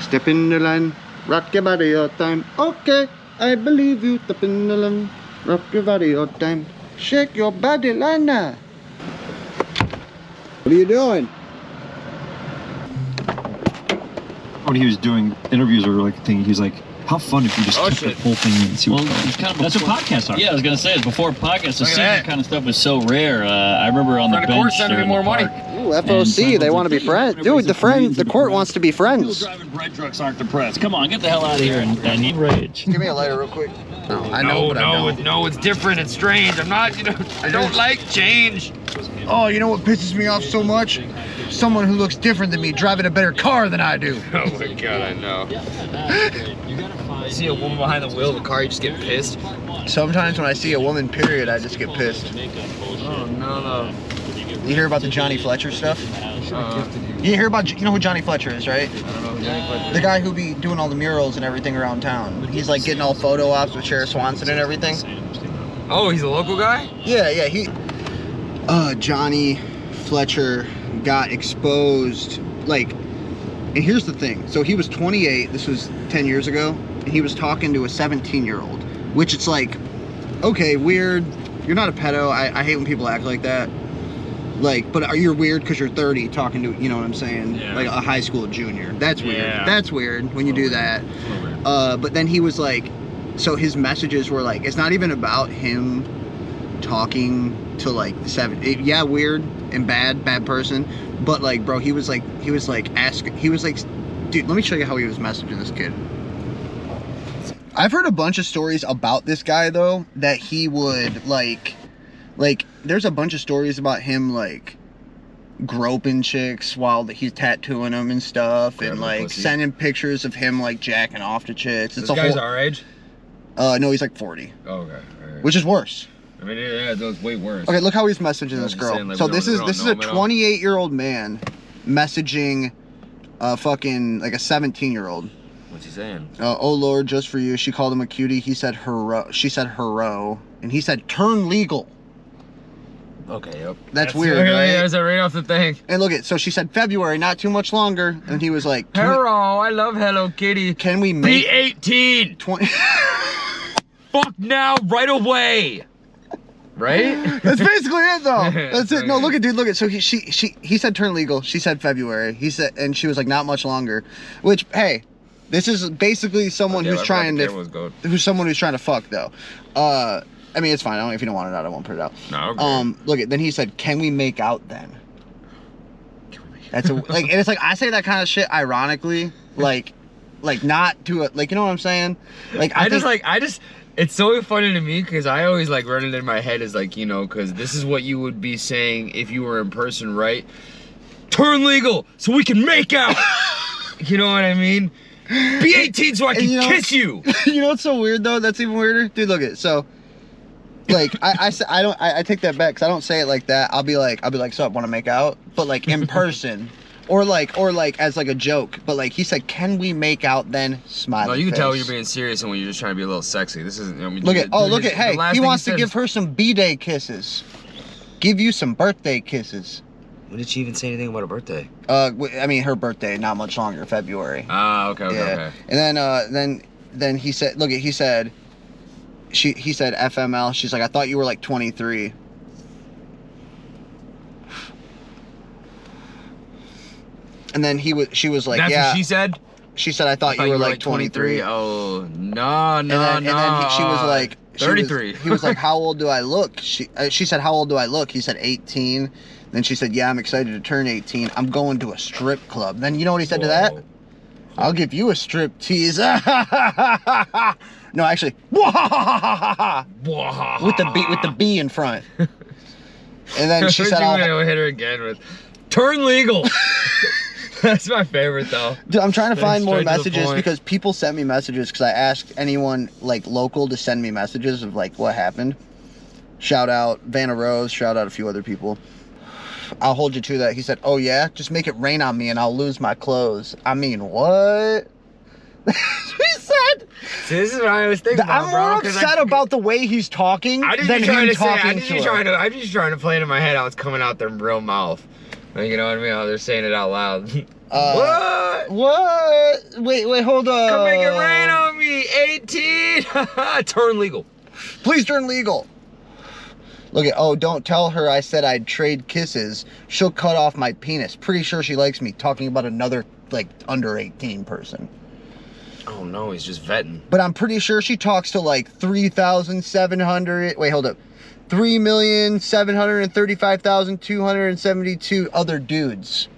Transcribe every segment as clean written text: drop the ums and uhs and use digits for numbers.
Step in the line, rock your body all time. Okay, I believe you. Step in the line, rock your body all time. Shake your body, Lana. What are you doing? When he was doing interviews or like thing, he's like, "How fun if you just keep the whole thing and see what's it's kind of That's what podcasts are. Yeah, I was gonna say it's before podcasts. The secret kind of stuff was so rare. I remember on the bench sending me more money. Ooh, FOC, they want to be friends. Dude, the court wants to be friends. People driving bread trucks aren't depressed. Come on, get the hell out of here and eat rage. Give me a lighter real quick. No, I know, but I don't. No, it's different. It's strange. I'm not, I don't like change. Oh, you know what pisses me off so much? Someone who looks different than me driving a better car than I do. Oh my God, I know. I see a woman behind the wheel of a car, you just get pissed. Sometimes when I see a woman, period, I just get pissed. Oh, no. You hear about the Johnny Fletcher stuff? You hear about, you know who Johnny Fletcher is, right? I don't know who Johnny Fletcher is. The guy who be doing all the murals and everything around town. He's like getting all photo ops with Sheriff Swanson and everything. Oh, he's a local guy? Yeah, he... Johnny Fletcher got exposed, like... And here's the thing. So he was 28, this was 10 years ago, and he was talking to a 17-year-old, which it's like, okay, weird. You're not a pedo. I hate when people act like that. Like, but you're weird because you're 30 talking to, you know what I'm saying? Yeah. Like a high school junior. That's weird. Yeah. That's weird when you do that. But then he was like, so his messages were like, it's not even about him talking to like yeah, weird and bad person. But like, bro, he was like, dude, let me show you how he was messaging this kid. I've heard a bunch of stories about this guy though, that he would like there's a bunch of stories about him like groping chicks while he's tattooing them and stuff, and like sending pictures of him like jacking off to chicks. This guy's our age? No, he's like 40. Oh, okay. All right. Which is worse. I mean, yeah, that was way worse. Okay, look how he's messaging this girl. Saying, like, so this is a 28-year-old man messaging fucking like a 17-year-old. What's he saying? Oh Lord, just for you. She called him a cutie. He said hero. She said hero, and he said turn legal. Okay, yep. That's weird, right? Yeah, that's right off the thing. And look at, so she said February, not too much longer, and he was like, Hello, I love Hello Kitty. Can we make be 18? 20? Fuck now, right away. Right? That's basically it, though. That's it. No, look at, dude, look at. So he said turn legal. She said February. He said, and she was like, not much longer. Which, hey, this is basically someone who's trying to fuck, though. I mean, it's fine. If you don't want it out, I won't put it out. No. Okay. Look at. Then he said, "Can we make out then?" That's like, and it's like I say that kind of shit ironically, like not to it, like, you know what I'm saying? Like I just. It's so funny to me because I always like run it in my head as like, because this is what you would be saying if you were in person, right? Turn legal so we can make out. You know what I mean? Be 18 so I can kiss you. You know what's so weird though? That's even weirder, dude. Look at so. Like I take that back because I don't say it like that. I'll be like, so I want to make out, but like in person, or like as like a joke. But like he said, can we make out then? Smiley. No, you can face. tell when you're being serious and when you're just trying to be a little sexy. This isn't. I mean, look at. Hey, he wants to give her some B-day kisses. Give you some birthday kisses. When did she even say anything about her birthday? I mean her birthday, not much longer, February. Ah, okay. And then he said, look at, he said. He said FML. She's like, I thought you were like 23. And then she was like, That's yeah. what she said? She said, I thought you were like 23. Oh, no. And then she was like, 33. He was like, how old do I look? She said, how old do I look? He said 18. Then she said, yeah, I'm excited to turn 18. I'm going to a strip club. Then you know what he said to that? I'll give you a strip tease. No, actually, with the B in front. And then she said, "I'll hit her again with turn legal." That's my favorite though. Dude, I'm trying to find more messages because people sent me messages because I asked anyone like local to send me messages of like what happened. Shout out Vanna Rose. Shout out a few other people. I'll hold you to that. He said, oh yeah, just make it rain on me and I'll lose my clothes. I mean, what? He said. See, this is what I always think about, I'm more upset about the way he's talking than him talking to her. I'm just trying to play it in my head how it's coming out their real mouth. Like, you know what I mean? How they're saying it out loud. What? wait, hold on. Come make it rain on me. 18. Turn legal. Please turn legal. Look at, oh, don't tell her I said I'd trade kisses. She'll cut off my penis. Pretty sure she likes me. Talking about another, like, under 18 person. Oh no, he's just vetting. But I'm pretty sure she talks to like 3,700. Wait, hold up. 3,735,272 other dudes.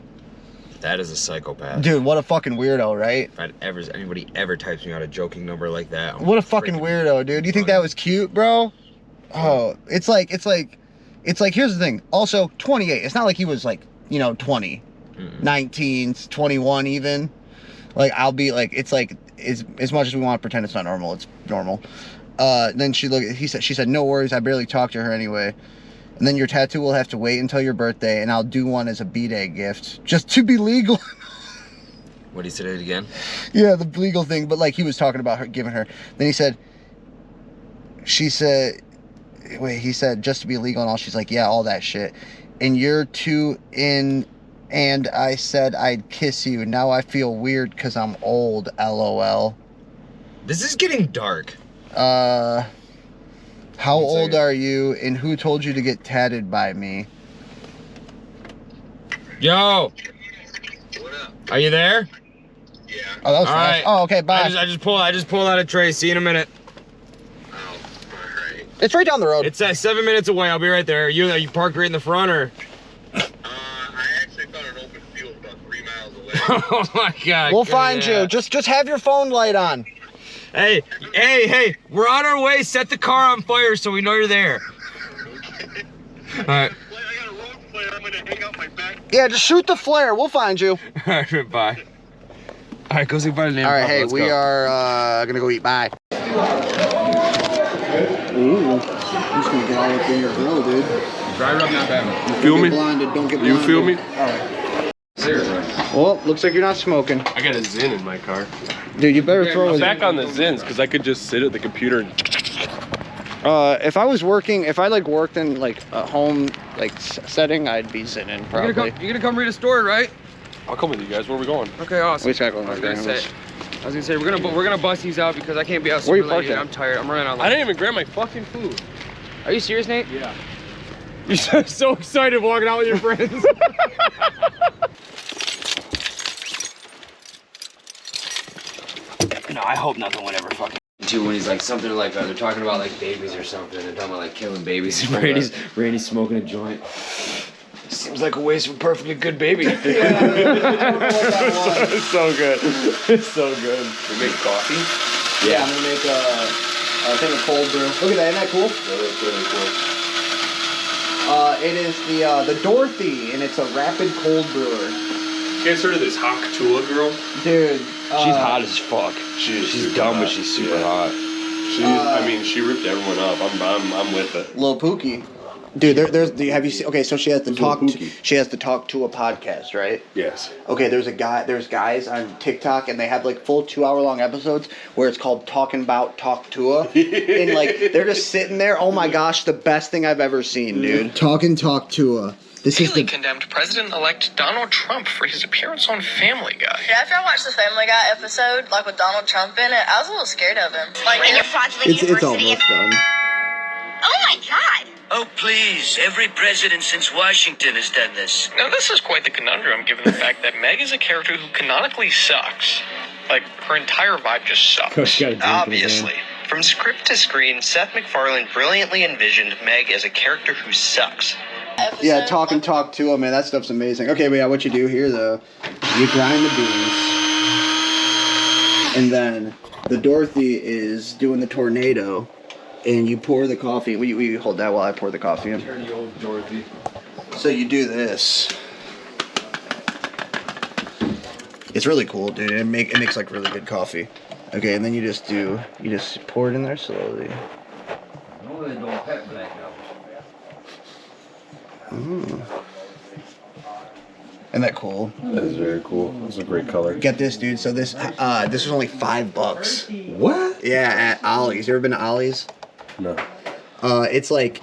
That is a psychopath. Dude, what a fucking weirdo, right? If anybody ever types me out a joking number like that. What a fucking weirdo, dude. You think that was cute, bro? Oh, it's like, here's the thing. Also, 28. It's not like he was like, 20, 19, 21 even. Like, I'll be like, it's like, as much as we want to pretend it's not normal, it's normal. Then she said, no worries, I barely talked to her anyway. And then your tattoo will have to wait until your birthday, and I'll do one as a B-Day gift. Just to be legal. What did he say it again? Yeah, the legal thing, but like he was talking about her giving her. Then he said, he said, just to be legal and all. She's like, yeah, all that shit. And you're too in, and I said I'd kiss you. Now I feel weird because I'm old, LOL. This is getting dark. How old are you, and who told you to get tatted by me? Yo! What up? Are you there? Yeah. Oh, that was fast. Right. Oh, okay, bye. I just pulled out a tray. See you in a minute. Oh, alright. It's right down the road. It's 7 minutes away. I'll be right there. Are you parked right in the front, or? I actually found an open field about 3 miles away. Oh my God. We'll find you. Just have your phone light on. Hey, we're on our way. Set the car on fire so we know you're there. Okay. All right. I got a road flare. I'm gonna hang out my back. Yeah, just shoot the flare. We'll find you. All right, bye. All right, go say bye to Name. All right, hey, we are gonna go eat. Bye. Ooh, I'm just gonna get all up in your grill, dude. Dry rub, not bad. You feel me? Blinded. Don't get blinded. You feel me? All right. Seriously. Well, looks like you're not smoking. I got a Zen in my car. Dude, you better throw I'm it. back on the Zens because I could just sit at the computer and If I worked in like a home setting, I'd be sitting probably. You're gonna come read a story, right? I'll come with you guys. Where are we going? Okay, awesome. We just gotta go in I was my gonna grandma's. say we're gonna bust these out because I can't be out Where you super late, parked dude. at? I'm tired. I'm running out. I didn't even grab my fucking food. Are you serious, Nate? Yeah. You're so excited walking out with your friends. No, I hope nothing would ever fucking. Too, when he's like something like they're talking about like babies or something. They're talking about like killing babies. And Randy's smoking a joint. Seems like a waste of a perfectly good baby. It's so good. It's so good. We make coffee. Yeah, I'm gonna make a thing of cold brew. Look at that, isn't that cool? That looks really cool. It is the Dorothy, and it's a rapid cold brewer. You guys heard of this Hawk Tua girl? Dude, She's hot as fuck. She's She's super dumb, hot. but she's super Yeah. hot. I mean, she ripped everyone up. I'm with it. Lil Pookie. Dude, have you seen? Okay, so she has the Who's Lil talk. Pookie? She has the Talk to a podcast, right? Yes. Okay, there's guys on TikTok, and they have like full 2-hour-long episodes where it's called Talking About Talk to a, and like they're just sitting there. Oh my gosh, the best thing I've ever seen, dude. Talk to a. This Haley condemned President-elect Donald Trump for his appearance on Family Guy. Yeah, after I watched the Family Guy episode, like with Donald Trump in it, I was a little scared of him. Like in your fraudulent It's university. almost done. Oh my God! Oh, please. Every president since Washington has done this. Now, this is quite the conundrum, given the fact that Meg is a character who canonically sucks. Like, her entire vibe just sucks. Obviously. From script to screen, Seth MacFarlane brilliantly envisioned Meg as a character who sucks. Yeah, talk to him, man. That stuff's amazing. Okay, but yeah, what you do here though, you grind the beans, and then the Dorothy is doing the tornado, and you pour the coffee. We hold that while I pour the coffee in. Turn the old Dorothy. So you do this. It's really cool, dude. It makes like really good coffee. Okay, and then you just pour it in there slowly. Isn't that cool? That is very cool. That's a great color. Get this, dude. So this was only $5. What? Yeah, at Ollie's. You ever been to Ollie's? No. It's like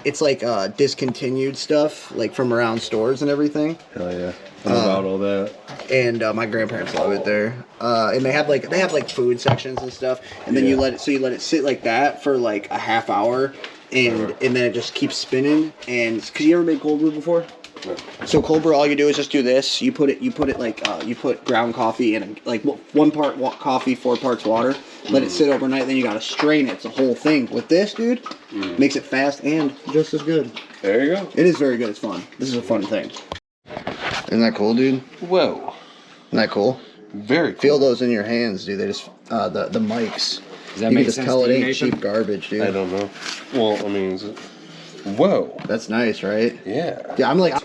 discontinued stuff, like from around stores and everything. Hell yeah. about all that. And my grandparents love it there. And they have like food sections and stuff. And then you let it sit like that for like a half hour, and then it just keeps spinning. And cause you ever made cold brew before? No. So cold brew, all you do is just do this. You put it like you put ground coffee in like 1 part coffee, 4 parts water. Let it sit overnight. Then you gotta strain it. It's a whole thing. With this, dude, makes it fast and just as good. There you go. It is very good. It's fun. This is a fun thing. Isn't that cool, dude? Whoa. Isn't that cool? Very cool. Feel those in your hands, dude. They just the mics. Does that you make can just sense tell to it you, ain't Nathan? cheap garbage, dude. I don't know. Well, I mean, whoa. That's nice, right? Yeah. Yeah, I'm like,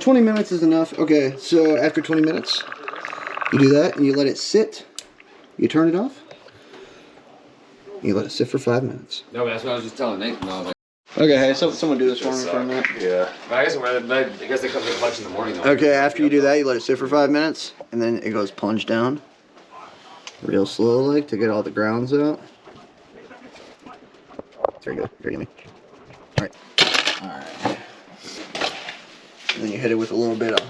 20 minutes is enough. Okay, so after 20 minutes, you do that and you let it sit. You turn it off. You let it sit for 5 minutes. No, but that's what I was just telling Nathan. I was like, Okay, hey, someone do this for me for a minute. Yeah. but I guess they come to lunch in the morning though. Okay, after you do that, you let it sit for 5 minutes, and then it goes plunge down, real slow, like to get all the grounds out. Very good. Very good. All right. All right. And then you hit it with a little bit of,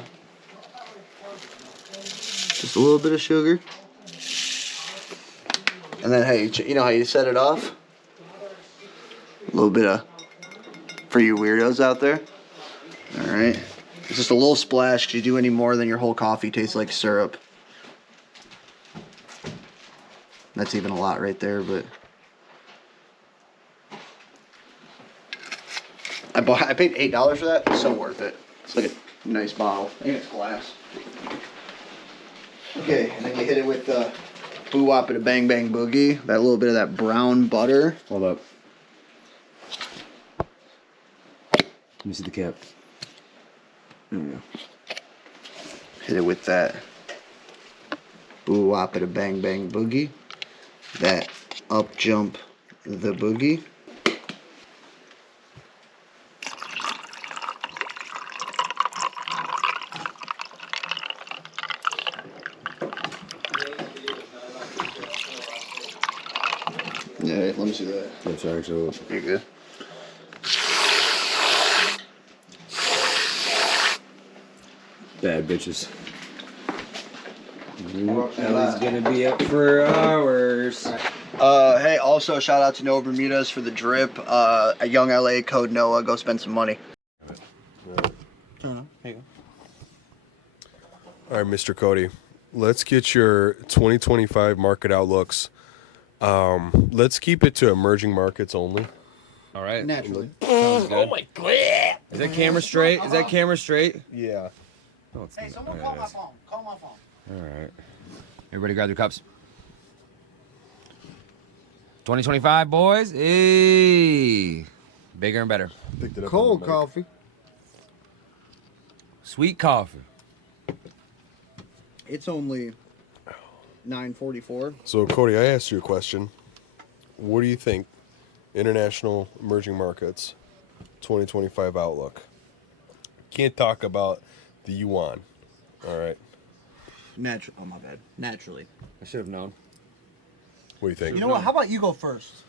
just a little bit of sugar, and then hey, you know how you set it off? A little bit of, for you weirdos out there. All right. It's just a little splash, because you do any more than your whole coffee tastes like syrup. That's even a lot right there, but I paid $8 for that. It's so worth it. It's like a nice bottle. I think it's glass. Okay, and then you hit it with the boo wop and a bang bang boogie. That little bit of that brown butter. Hold up. Let me see the cap. There we go. Hit it with that boo wop and a bang bang boogie. That up jump the boogie. Yeah, let me see that. I'm sorry, so You're good. bad bitches. Ellie's gonna be up for hours. Hey, also shout out to Noah Bermudez for the drip. A Young LA code Noah. Go spend some money. All right, Mr. Cody, let's get your 2025 market outlooks. Let's keep it to emerging markets only. All right. Naturally. Sounds good. Oh my god. Is that camera straight? Is that camera straight? Yeah. No, it's Hey, not. someone Oh, call yeah, my it is. phone. Call my phone. All right. Everybody grab their cups. 2025, boys. Hey. Bigger and better. Picked it up Cold on the mic. coffee. Sweet coffee. It's only 9:44. So, Cody, I asked you a question. What do you think international emerging markets 2025 outlook? Can't talk about the yuan. All right. Oh my bad. Naturally. I should have known. What do you think? You know what? How about you go first?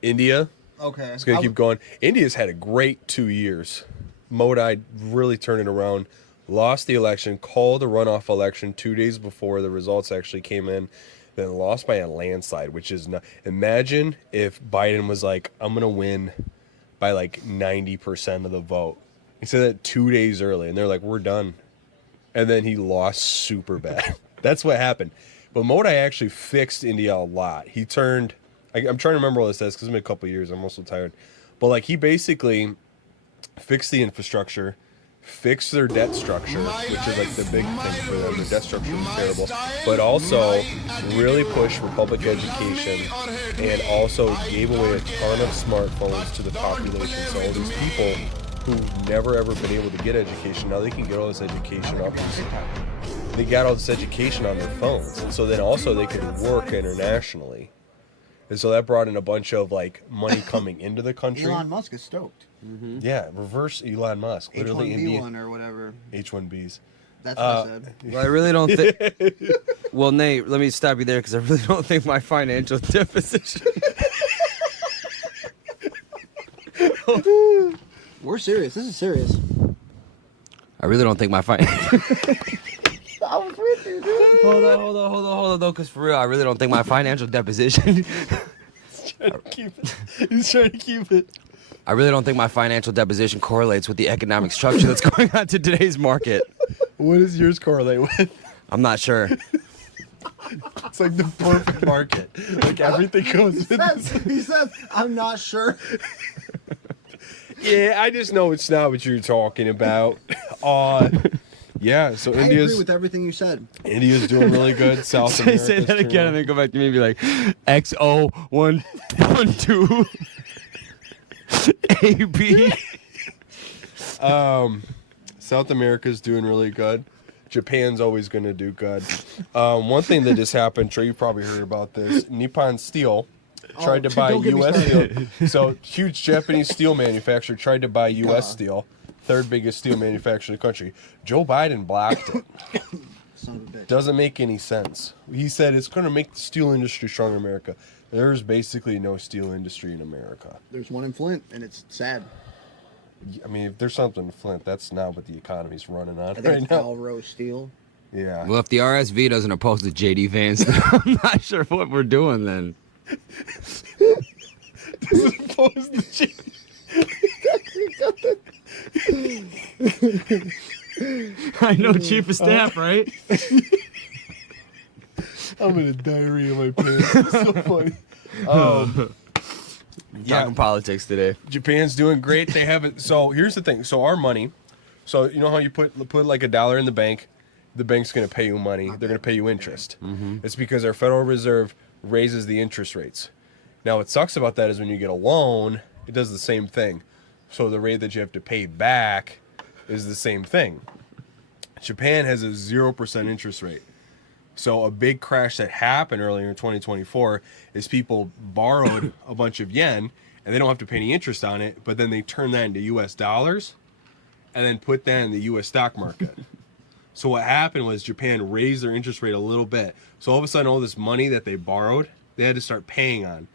India. Okay. It's going to keep going. India's had a great 2 years. Modi really turned it around. Lost the election, called a runoff election 2 days before the results actually came in, then lost by a landslide, which is not. Imagine if Biden was like, I'm going to win by like 90% of the vote. He said that 2 days early, and they're like, we're done. And then he lost super bad. That's what happened. But Modi actually fixed India a lot. He turned, I'm trying to remember all this says because it's been a couple of years. I'm also tired. But like he basically fixed the infrastructure, fix their debt structure, which is like the big thing for them. Their debt structure was terrible, but also really pushed public education and also gave away a ton of smartphones to the population. So all these people who've never ever been able to get education, now they can get all this education off they got all this education on their phones. And so then also they could work internationally. And so that brought in a bunch of like money coming into the country. Elon Musk is stoked. Mm-hmm. Yeah, reverse Elon Musk. Literally H1B1 or whatever. H1Bs. That's what I said. Well, I really don't think. Well, Nate, let me stop you there because I really don't think my financial deficit. We're serious. This is serious. I really don't think my financial. I was with you, dude. Hold on, though, because for real, I really don't think my financial deposition. He's trying to keep it. I really don't think my financial deposition correlates with the economic structure that's going on to today's market. What does yours correlate with? I'm not sure. It's like the perfect market. Like everything goes with He says, I'm not sure. Yeah, I just know it's not what you're talking about. Yeah, so I India's agree with everything you said. India's doing really good. South America. Say that again and then go back to me and be like, XO112 AB. South America's doing really good. Japan's always going to do good. One thing that just happened, Trey, you probably heard about this. Nippon Steel tried to buy U.S. steel. So, huge Japanese steel manufacturer tried to buy U.S. steel, third biggest steel manufacturer in the country. Joe Biden blocked it. Son of a bitch. Doesn't make any sense. He said it's going to make the steel industry strong in America. There's basically no steel industry in America. There's one in Flint, and it's sad. I mean, if there's something in Flint, that's not what the economy's running on I think right it's now. Alro Steel. Yeah. Well, if the RSV doesn't oppose the JD Vance, then I'm not sure what we're doing then. Doesn't oppose the I know, chief of staff, right? I'm in a diarrhea in my pants. It's so funny. Talking politics today. Japan's doing great. They haven't. So here's the thing. So our money. So you know how you put like $1 in the bank, the bank's going to pay you money. They're going to pay you interest. Mm-hmm. It's because our Federal Reserve raises the interest rates. Now what sucks about that is when you get a loan, it does the same thing. So the rate that you have to pay back is the same thing. Japan has a 0% interest rate. So a big crash that happened earlier in 2024 is people borrowed a bunch of yen and they don't have to pay any interest on it, but then they turn that into US dollars and then put that in the US stock market. So what happened was Japan raised their interest rate a little bit. So all of a sudden all this money that they borrowed, they had to start paying on.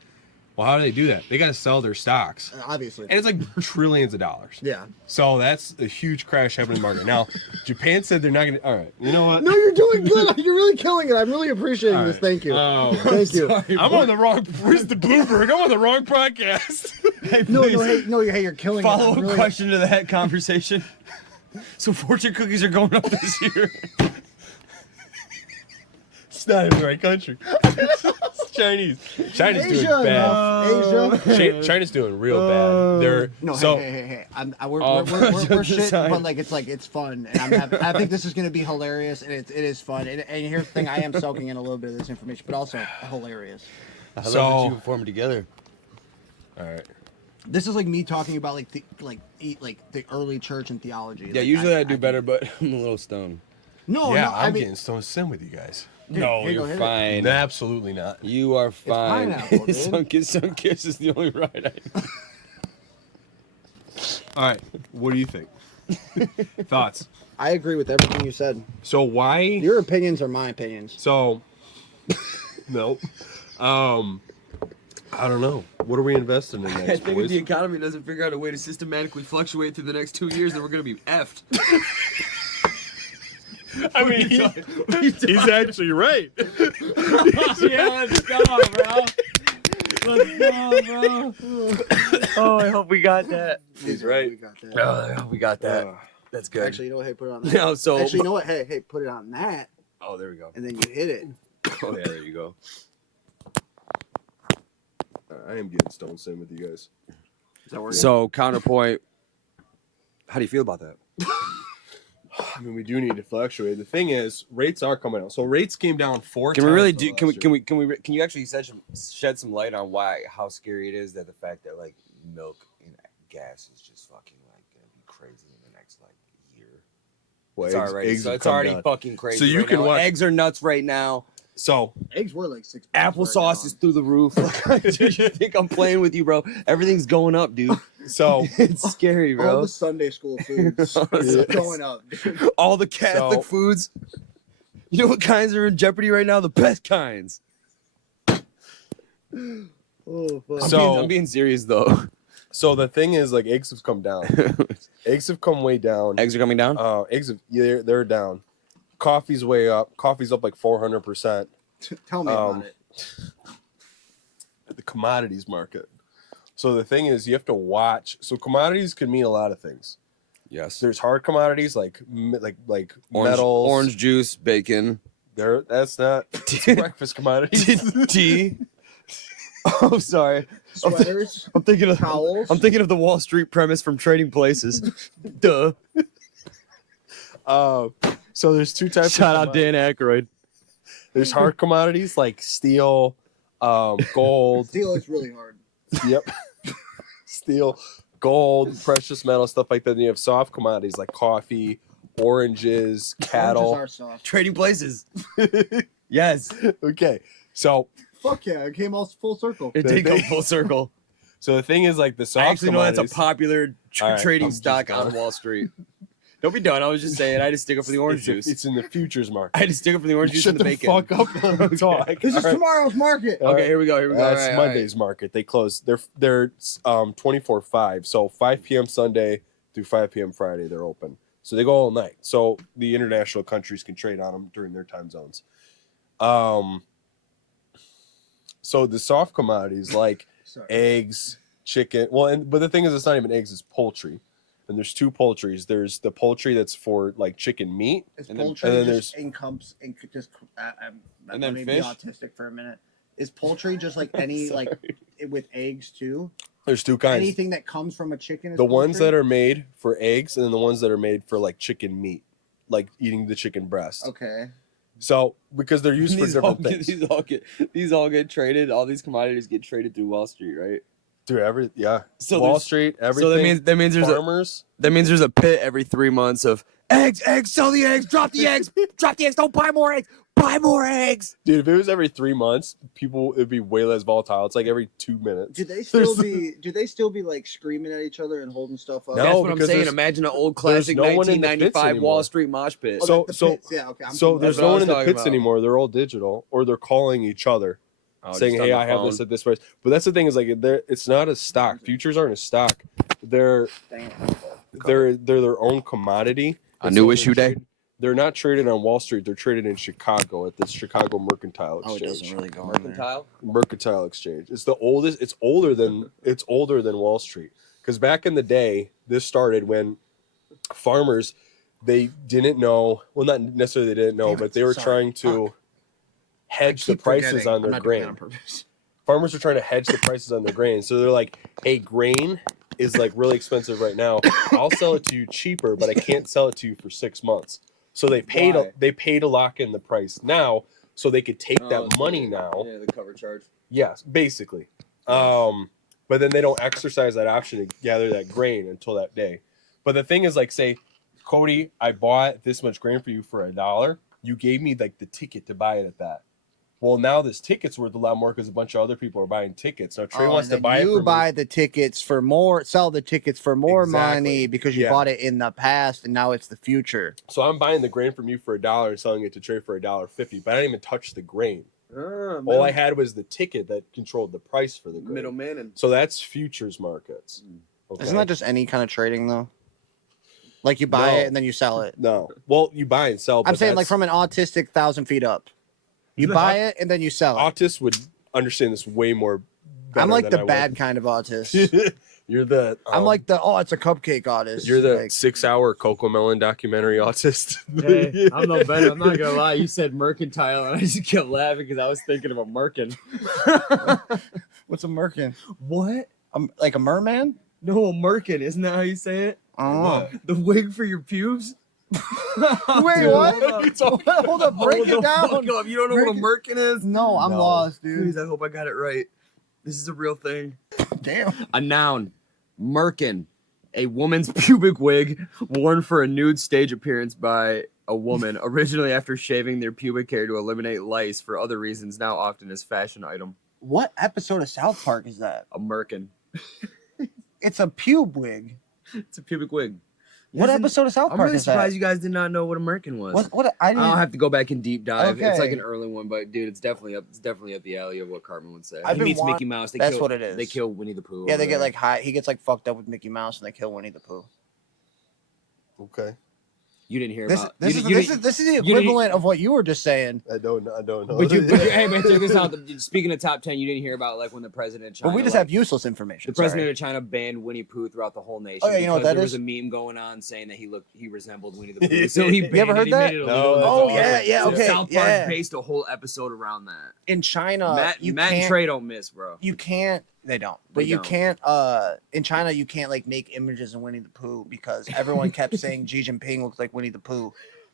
Well, how do they do that? They got to sell their stocks. Obviously. And it's like trillions of dollars. Yeah. So that's a huge crash happening in the market. Now, Japan said they're not going to. All right. You know what? No, you're doing good. You're really killing it. I'm really appreciating All this. right. Thank you. Oh, Thank you. sorry, I'm on the wrong. Where's the Bloomberg? I'm on the wrong podcast. Hey, you're killing it. Follow-up I'm really- question to that conversation. So fortune cookies are going up this year. It's not in the right country. It's Chinese. China's Asia, doing bad. Asia. China's doing real bad. They're No, so. hey. We're just shit, saying. but like it's fun, and I think this is gonna be hilarious, and it is fun. And here's the thing: I am soaking in a little bit of this information, but also hilarious. I So- love that you form together. All right. This is like me talking about the early church and theology. Yeah, Like, usually I do better, but I'm a little stoned. No, Yeah, no, I I'm mean, getting stoned sin with you guys. No, here you go, you're hit it. fine. Absolutely not. You are fine. pineapple, dude. Some kiss is the only right idea. All right. What do you think? Thoughts? I agree with everything you said. So why? Your opinions are my opinions. So, no. I don't know. What are we investing in I next, think if boys? the economy doesn't figure out a way to systematically fluctuate through the next 2 years, then we're going to be effed. I mean, he's actually right. Yeah, let's go, bro. Let's go, bro. Oh, I hope we got that. He's right. We got that. Oh, I hope we got that. That's good. Actually, you know what? Hey, put it on that. No, so Actually, you know what? Hey, put it on that, oh, there we go. and then you hit it. Oh yeah, there you go. I am getting stone sin with you guys. Is that working? So counterpoint. How do you feel about that? I mean, we do need to fluctuate. The thing is, rates are coming out. So rates came down 4 Can times. we really though do? last year. Can you actually shed some light on how scary it is that the fact that like milk and gas is just fucking like gonna be crazy in the next like year. Well, It's already eggs have it's come already down. fucking crazy. So you right can now. watch- Eggs are nuts right now. So Eggs were like $6. Applesauce is through the roof. Dude, you think I'm playing with you, bro? Everything's going up, dude. so It's scary, All bro. the Sunday school foods is going up. Dude. All the Catholic So- foods. You know what kinds are in jeopardy right now? The best kinds. Oh, fuck. So- I'm being serious though. So the thing is, like, eggs have come down. Eggs have come way down. Eggs are coming down? They're down. Coffee's way up. Coffee's up like 400%. Tell me about it. The commodities market. So the thing is, you have to watch. So commodities could mean a lot of things. Yes. There's hard commodities like orange, metals, orange juice, bacon. That's not breakfast commodities. Tea. Oh, sorry. Sweaters. I'm thinking of towels. I'm thinking of the Wall Street premise from Trading Places. Duh. So there's two types. Shout out Dan Aykroyd. There's hard commodities like steel, gold. Steel is really hard. Yep. Steel, gold, precious metal, stuff like that. And you have soft commodities like coffee, oranges, cattle. Oranges are soft. Trading Places. Yes. Okay. So Fuck yeah, it came all full circle. It did go full circle. So the thing is, like, the soft I actually know commodities. that's a popular trading stock on Wall Street. Don't be done. I was just saying. I had to stick up for the orange juice. It's in the futures market. I had to stick up for the orange juice Shut and the bacon. Fuck up when we talk. This is tomorrow's market. Okay, here we go. Here we go. That's All right, Monday's market. They close. They're 24/5. So 5 p.m. Sunday through 5 p.m. Friday they're open. So they go all night. So the international countries can trade on them during their time zones. So the soft commodities like eggs, chicken. Well, but the thing is, it's not even eggs. It's poultry. And there's two poultries. There's the poultry that's for like chicken meat, and then there's and then let me fish? be autistic for a minute. Is poultry just like any like with eggs too? There's two kinds. Anything that comes from a chicken is The ones poultry? that are made for eggs, and then the ones that are made for like chicken meat, like eating the chicken breast. Okay. So because they're used for different things. These all get traded. All these commodities get traded through Wall Street, right? Through So Wall there's- Street, everything. So that means there's farmers. That means there's a pit every 3 months of eggs, sell the eggs, drop the eggs, drop the eggs, don't buy more eggs, buy more eggs. Dude, if it was every 3 months, it'd be way less volatile. It's like every 2 minutes. Do they still be like screaming at each other and holding stuff up? No, That's what I'm because saying. there's- Imagine an old there's classic no one in the pits 1995 anymore. Wall Street mosh pit. So the so pits, yeah, okay, I'm so thinking there's that's what no I one was in the talking pits about. anymore. They're all digital, or they're calling each other, saying, just on "Hey, the I have phone. this at this price." But that's the thing is like it's not a stock. Futures aren't a stock. They're their own commodity. A And new so issue day? They're not traded on Wall Street. They're traded in Chicago at the Chicago Mercantile Exchange. really go Mercantile Exchange. It's the oldest. It's older than Wall Street. Because back in the day, this started when farmers they didn't know. Well, not necessarily they didn't know, but they were trying to hedge the prices on their grain. Farmers are trying to hedge the prices on their grain. So they're like, "Hey, grain is like really expensive right now. I'll sell it to you cheaper, but I can't sell it to you for 6 months." So they paid to lock in the price now, so they could take that money now. Yeah, the cover charge. Yes, basically. But then they don't exercise that option to gather that grain until that day. But the thing is, like, say, Cody, I bought this much grain for you for $1. You gave me like the ticket to buy it at that. Well, now this ticket's worth a lot more because a bunch of other people are buying tickets. Now Trey wants to buy it. You from buy me. the tickets for more, sell the tickets for more Exactly. money because you Yeah. bought it in the past and now it's the future. So I'm buying the grain from you for $1 and selling it to Trey for $1.50, but I didn't even touch the grain. All I had was the ticket that controlled the price for the grain. Middleman and So that's futures markets. Okay? Isn't that just any kind of trading though? Like you buy No. it and then you sell it. No. Well, you buy and sell. I'm but saying like that's- from an autistic 1,000 feet up. You buy it and then you sell it. autists would understand this way more. I'm like better the than I bad would. kind of autist. You're the. I'm like the it's a cupcake autist. You're the like, 6-hour Coco Melon documentary autist. Hey, I'm no better. I'm not gonna lie. You said mercantile, and I just kept laughing because I was thinking of a merkin. what's a merkin? What? Like a merman? No, a merkin. Isn't that how you say it? Oh. The wig for your pubes. Wait, Dude, what? Hold up, break Hold it the down. fuck up. You don't know what a merkin is? No, I'm lost, dude. Please, I hope I got it right. This is a real thing. Damn. A noun. Merkin. A woman's pubic wig worn for a nude stage appearance by a woman, originally after shaving their pubic hair to eliminate lice for other reasons, now often as fashion item. What episode of South Park is that? A merkin. It's a pube wig. It's a pubic wig. What episode of South I'm Park really is that? surprised you guys did not know what a merkin was. What? I didn't. I'll have to go back and deep dive. It's like Okay. an early one, but dude, it's definitely up. It's definitely up the alley of what Cartman would say. I've He been meets want- Mickey Mouse. That's what it is. They kill Winnie the Pooh. Yeah, they over get there. like high. He gets like fucked up with Mickey Mouse, and they kill Winnie the Pooh. Okay. You didn't hear This about. this you is didn't- this is this is the equivalent of what you were just saying. I don't know. But hey, man, check this out. Speaking of top 10, you didn't hear about like when the president of China. But we just like, have useless information. the president of China banned Winnie Pooh throughout the whole nation. Oh, yeah, you know what because that there is? was a meme going on saying that he resembled Winnie the Pooh. So he banned You ever heard it. that? He made it No, illegal. that's yeah, awesome. okay, South Park yeah. based a whole episode around that. In China, Matt you and can't. Trey don't miss, bro. You can't. They don't. But They you don't. can't. In China, you can't like make images of Winnie the Pooh because everyone kept saying Xi Jinping looks like Winnie the Pooh.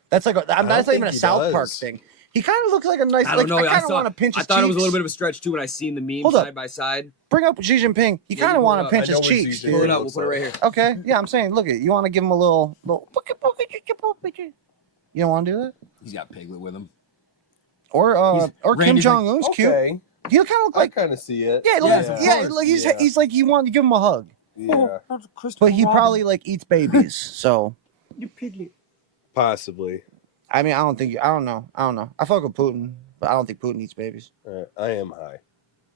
That's like that's not even a South Park thing. He kind of looks like a nice. I don't know. I kind of saw- want to pinch I his thought it was a little cheeks. bit of a stretch too when I seen the meme Hold up. side by side. Bring up Xi Jinping. You Yeah, kind you of pull want it to up. pinch I know his what cheeks, Xi dude. Pull it Jinping up. We'll put it right here. Okay, yeah, I'm saying, look it. You want to give him a little. You don't want to do that? He's got Piglet with him. Or Kim Randy's like, Jong Un's cute. Okay. He kind of look I like kind of see it. yeah, like he's like you want to give him a hug, Yeah. but he probably like eats babies. So Possibly. I mean, I don't know. I fuck with Putin, but I don't think Putin eats babies. All right. I am high.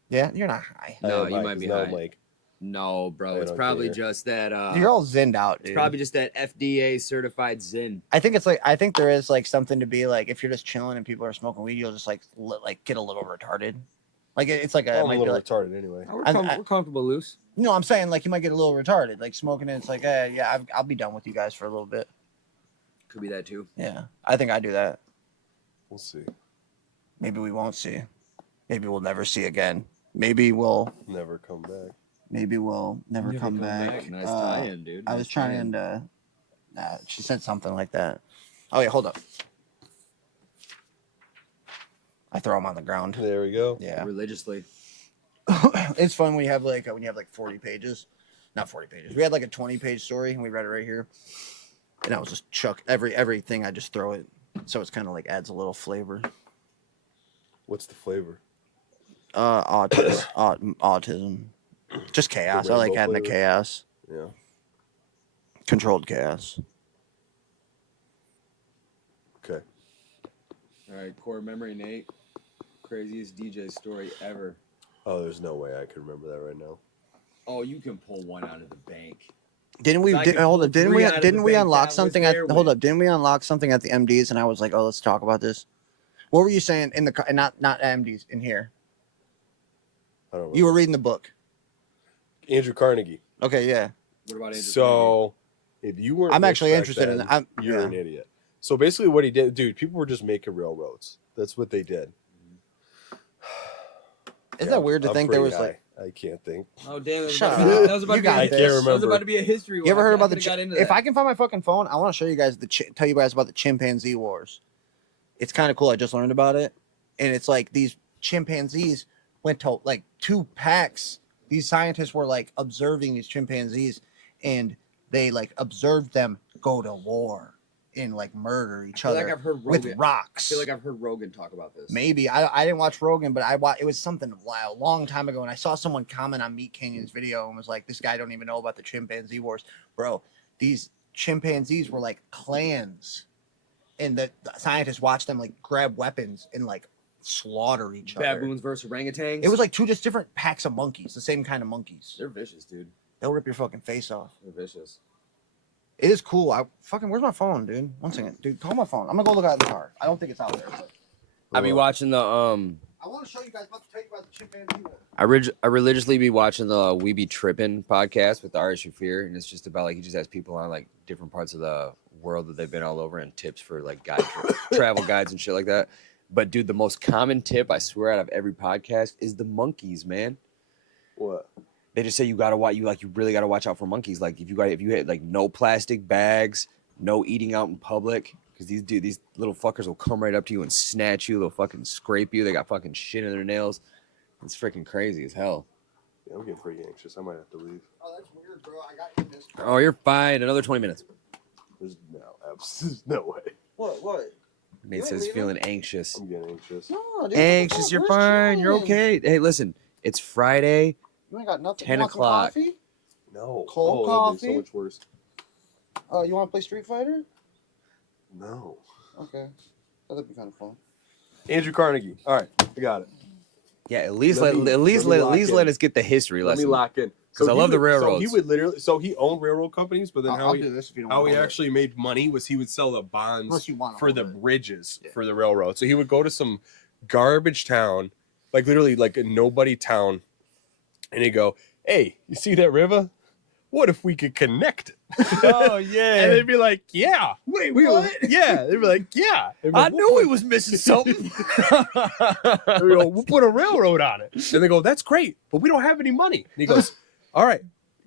Yeah, you're not high. I No, am you high, might 'cause be now high. I'm like, No, bro. I It's don't probably care. just that. You're all zinned out, It's dude. probably just that FDA certified Zin. I think there is like something to be like if you're just chilling and people are smoking weed, you'll just like get a little retarded. Like it's like I'm it a might be little like, retarded anyway. We're, I- we're comfortable loose. no, I'm saying like you might get a little retarded, like smoking it. It's like yeah, I'll be done with you guys for a little bit. Could be that too. Yeah, I think I do that. We'll see. Maybe we won't see. Maybe we'll never see again. Maybe we'll Never come back. never come back. Nice tie-in, dude. I Nice was trying to. She said something like that. Oh yeah, hold up. I throw them on the ground. There we go. Yeah, religiously. it's fun when you have like 40 pages, not 40 pages. We had like a 20-page story and we read it right here, and I was just chuck everything. I just throw it, so it's kind of like adds a little flavor. What's the flavor? Autism, just chaos. I like rainbow adding the flavor. chaos, Yeah. controlled chaos. Okay. All right, core memory, Nate. Craziest DJ story ever. Oh, there's no way I can remember that right now. Oh, you can pull one out of the bank. Didn't we? I could Hold pull up! Didn't three we? out of Didn't the we bank. unlock That was something at? there Hold with- up! Didn't we unlock something at the MDs? And I was like, oh, let's talk about this. What were you saying in the not MDs in here? I don't remember. You were reading the book. Andrew Carnegie. Okay, yeah. What about Andrew? So, if you weren't, I'm rich actually back interested in then, that. You're an idiot. So basically, what he did, dude, people were just making railroads. That's what they did. Isn't that weird to I'm think there pretty was like? high. I can't think. Oh damn! Shut That up. was about You to be. got A, this. I can't That was remember. about to be a history. You ever one. heard I about the? could've got into If that. I can find my fucking phone, I want to show you guys tell you guys about the chimpanzee wars. It's kind of cool. I just learned about it, and it's like these chimpanzees went to like 2 packs. These scientists were like observing these chimpanzees, and they like observed them go to war and like murder each I feel other like I've heard with Rogan. rocks. I feel like I've heard Rogan talk about this. Maybe I didn't watch Rogan, but it was something a long time ago, and I saw someone comment on Meat Canyon's video and was like, "This guy don't even know about the chimpanzee wars, bro. These chimpanzees were like clans, and the scientists watched them like grab weapons and like slaughter each other. Baboons versus orangutans. It was like 2 just different packs of monkeys, the same kind of monkeys. They're vicious, dude. They'll rip your fucking face off. They're vicious. It is cool. Where's my phone, dude? One second, dude. Call my phone. I'm gonna go look at the car. I don't think it's out there. But I be watching the I want to show you guys. Tell you about the chimpanzee war. I religiously be watching the We Be Trippin' podcast with Ari Shafir, and it's just about like he just has people on like different parts of the world that they've been all over and tips for like travel guides and shit like that. But dude, the most common tip I swear out of every podcast is the monkeys, man. What? They just say you really gotta watch out for monkeys. Like if you hit like no plastic bags, no eating out in public, because these little fuckers will come right up to you and snatch you. They'll fucking scrape you. They got fucking shit in their nails. It's freaking crazy as hell. Yeah, I'm getting pretty anxious. I might have to leave. Oh, that's weird, bro. I got you this. Oh, you're fine. Another 20 minutes. There's no way. What? Nate says feeling anxious. I'm getting anxious. No, dude, Anxious, you're fine. You're okay. Hey, listen, it's Friday. You ain't got nothing. 10 You want some o'clock. coffee? No. Cold that'd be coffee? so much worse. You want to play Street Fighter? No. Okay. That'd be kind of fun. Andrew Carnegie. All right, I got it. Yeah, at least Let let me us get the history Let me lesson. lock in. Because I love the railroads. So he would literally. So he owned railroad companies, but then I'll do this if you don't how want he to. actually made money was he would sell the bonds Unless you want to for the hold it. bridges for the railroad. So he would go to some garbage town, like literally like a nobody town, and he'd go, "Hey, you see that river? What if we could connect it?" Oh yeah. And they'd be like, "Yeah." Wait, what? Yeah. They'd be like, "Yeah." They'd be I like, knew he was missing something. They go, "We'll put a railroad on it." And they go, "That's great, but we don't have any money." And he goes, "All right,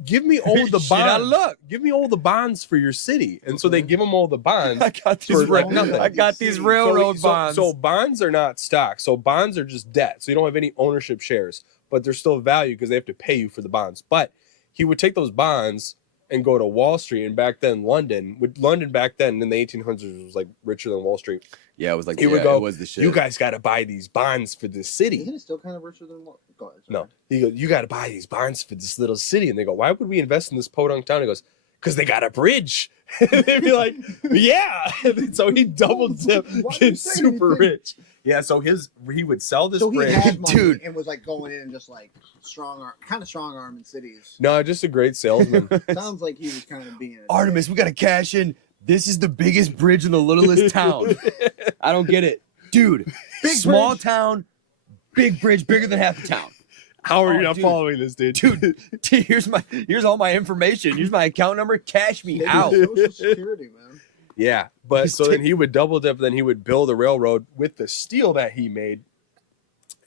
give me all the Shit out of bonds. luck. Give me all the bonds for your city." And so they give him all the bonds. I got these for like nothing. I got these railroad bonds. So bonds are not stock. So bonds are just debt. So you don't have any ownership shares, but there's still value because they have to pay you for the bonds. But he would take those bonds and go to Wall Street. And back then, London back then in the 1800s was like richer than Wall Street. Yeah, it was like He would go, it was the shit. "You guys got to buy these bonds for this city." Isn't it still kind of richer than what? Go ahead. No, he goes, "You got to buy these bonds for this little city." And they go, "Why would we invest in this podunk town?" He goes, "Because they got a bridge." And they'd be like, "Yeah." So he doubled dip, get super rich. Yeah, so he would sell this So he bridge. had money Dude. and was like going in and just like kind of strong arm in cities. No, just a great salesman. Sounds like he was kind of being. Artemis, we gotta cash in. This is the biggest bridge in the littlest town. I don't get it. Dude, small town, big bridge, bigger than half the town. How are you Oh, not dude. following this, dude? Dude, here's all my information. Here's my account number. Cash me Maybe out. Social Security, man. Yeah, but so then he would double dip, then he would build a railroad with the steel that he made,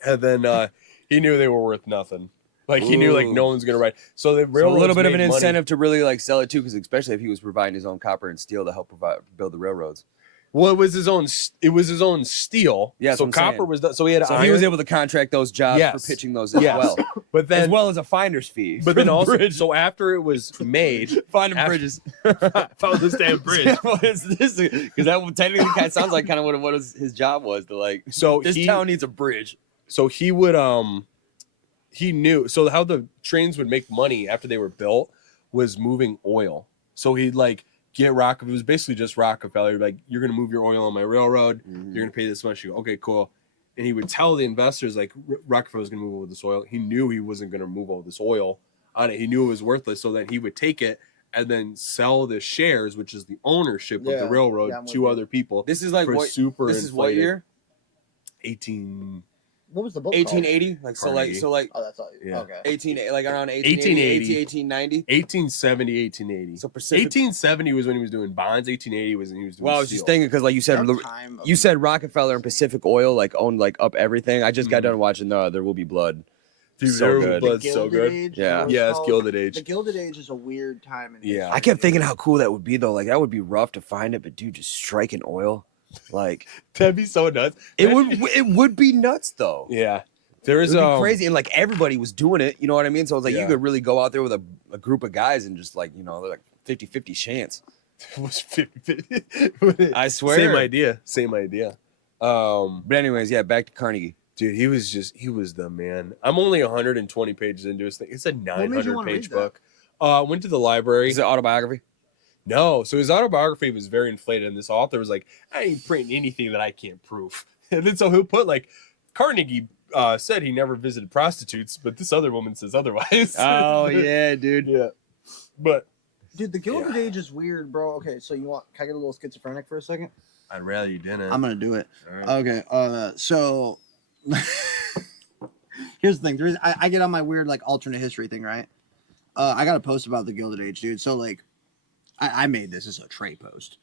and then he knew they were worth nothing. Like he knew like no one's gonna ride. So the So a railroad little bit of an incentive to really like sell it too, because especially if he was providing his own copper and steel to help build the railroads. Well, it was his own. It was his own steel. Yeah, that's so what I'm copper saying. was done. So he had. So iron. he was able to contract those jobs Yes. for pitching those as Yes. well, but then as well as a finder's fee. But for then the also, bridge. so after it was made, Finding after- bridges. found this damn bridge. What is this? Because that technically kind of sounds like kind of what his job was to like. So this town needs a bridge. So he would he knew. So how the trains would make money after they were built was moving oil. So he'd like get Rockefeller. It was basically just Rockefeller. Like, "You're gonna move your oil on my railroad. You're gonna pay this much." You go, "Okay, cool." And he would tell the investors like Rockefeller's gonna move all this oil. He knew he wasn't gonna move all this oil on it. He knew it was worthless. So then he would take it and then sell the shares, which is the ownership of the railroad, I'm with to you. other people. This is like for what? super. This is what inflated- year? What was the book 1880. Like so, like so, like Oh, that's all. Yeah. Okay. 18 like around 1880, 1890. 1870, 1880. So Pacific. 1870 was when he was doing bonds. 1880 was when he was doing. Well, I was just thinking because like you said, You said Rockefeller and Pacific Oil like owned like up everything. I just got done watching There Will Be Blood. Dude, so There Will good. Be Blood's so good. Age, Yeah. Yeah, it's Gilded Age. The Gilded Age is a weird time. In Yeah. I kept thinking how cool that would be though. Like that would be rough to find it, but dude, just striking oil, like That'd be so nuts. it would be nuts though. Yeah, there is It would be crazy, and like everybody was doing it. You know what I mean? So it's like Yeah. you could really go out there with a group of guys and just like like 50-50 chance. It was 50. I swear. Same idea. Same idea. But anyways, yeah, back to Carnegie. Dude, he was the man. I'm only 120 pages into this thing. It's a made you 900 wanna page read that? book. Went to the library. Is it autobiography? No, so his autobiography was very inflated, and this author was like, "I ain't printing anything that I can't prove." And then so he'll put like, Carnegie said he never visited prostitutes, but this other woman says otherwise. Oh yeah, dude. Yeah, but Dude, the Gilded Age is weird, bro. Okay, so can I get a little schizophrenic for a second? I'd rather you didn't. I'm gonna do it. All right. Okay, so here's the thing. I get on my weird like alternate history thing, right? I got a post about the Gilded Age, dude. So like, I made this as a Trey post.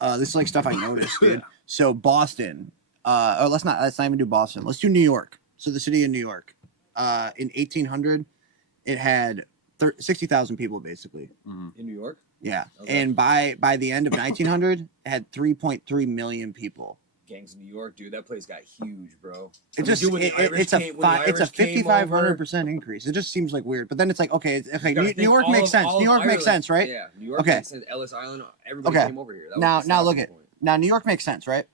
This is like stuff I noticed, dude. So Boston. Let's not even do Boston. Let's do New York. So the city of New York. In 1800, it had 60,000 people basically. In New York? Yeah, Okay. and by the end of 1900, it had 3.3 million people. Gangs in New York, dude. That place got huge, bro. It's a 5,500% increase. It just seems like weird, but then it's like okay, New York makes sense. New York makes sense, right? Yeah, New York Okay. makes sense. Ellis Island, everybody Okay. came over here. That Now was the look starting at point. now New York makes sense, right?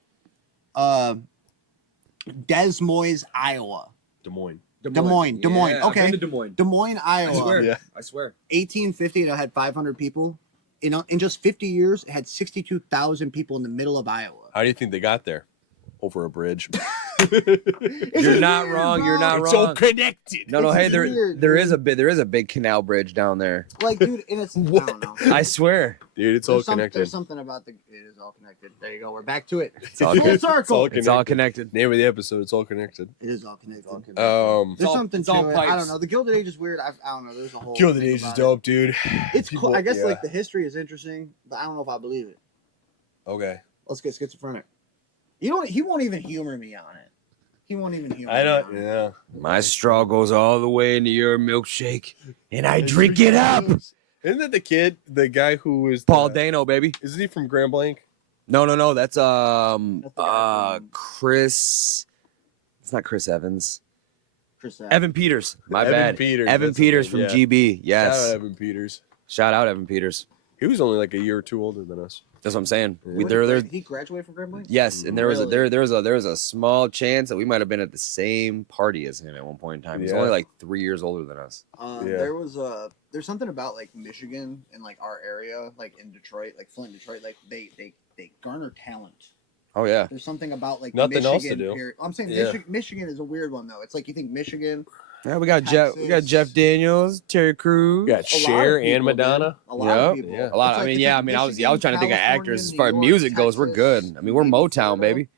Des Moines, Iowa. Des Moines. Des Moines. Yeah, I've Okay. been to Des Moines. Des Moines, I Iowa. swear. Yeah. I swear. 1850, it had 500 people. in just 50 years, it had 62,000 people in the middle of Iowa. How do you think they got there? Over a bridge. You're not wrong. You're not It's wrong. all connected. No, hey, It's weird, there is a big canal bridge down there. Like, dude, and it's I don't know. I swear. Dude, it's all connected. There's something about it is all connected. There you go. We're back to it. It's all Full connected. circle. It's all connected. Name of the episode, it's all connected. It is all connected. There's something to it. pipes. I don't know. The Gilded Age is weird. I don't know. There's a whole Gilded thing Age is about dope, dude. It's cool. I guess yeah. like the history is interesting, but I don't know if I believe it. Okay. Let's get schizophrenic. He won't even humor me on it. He won't even humor I me don't. on it. Yeah. My straw goes all the way into your milkshake, and I drink it up. Isn't that the guy who is Paul Dano, baby. Isn't he from Grand Blanc? No. That's Chris. It's not Chris Evans. Evan Peters. My Evan bad. Peters, Evan that's Peters it, from yeah. GB. Yes. Shout out Evan Peters. Shout out Evan Peters. He was only like a year or two older than us. That's what I'm saying. He graduated from Grand Blanc? Yes, and there was a small chance that we might have been at the same party as him at one point in time. He's Yeah. only like 3 years older than us. There's something about like Michigan and like our area, like in Detroit, like Flint, Detroit, like they garner talent. Oh yeah. There's something about like Nothing Michigan, else to do. period. I'm saying Yeah. Michigan is a weird one though. It's like you think Michigan. Yeah, we got Texas. Jeff Daniels, Terry Crews. We got Cher and Madonna. A lot of people. Yeah, a lot. It's I like- mean, it's yeah. like I mean, I was Michigan, trying to think of California, actors. As New far as York, music goes, we're Texas, good. I mean, we're maybe Motown, Florida. baby.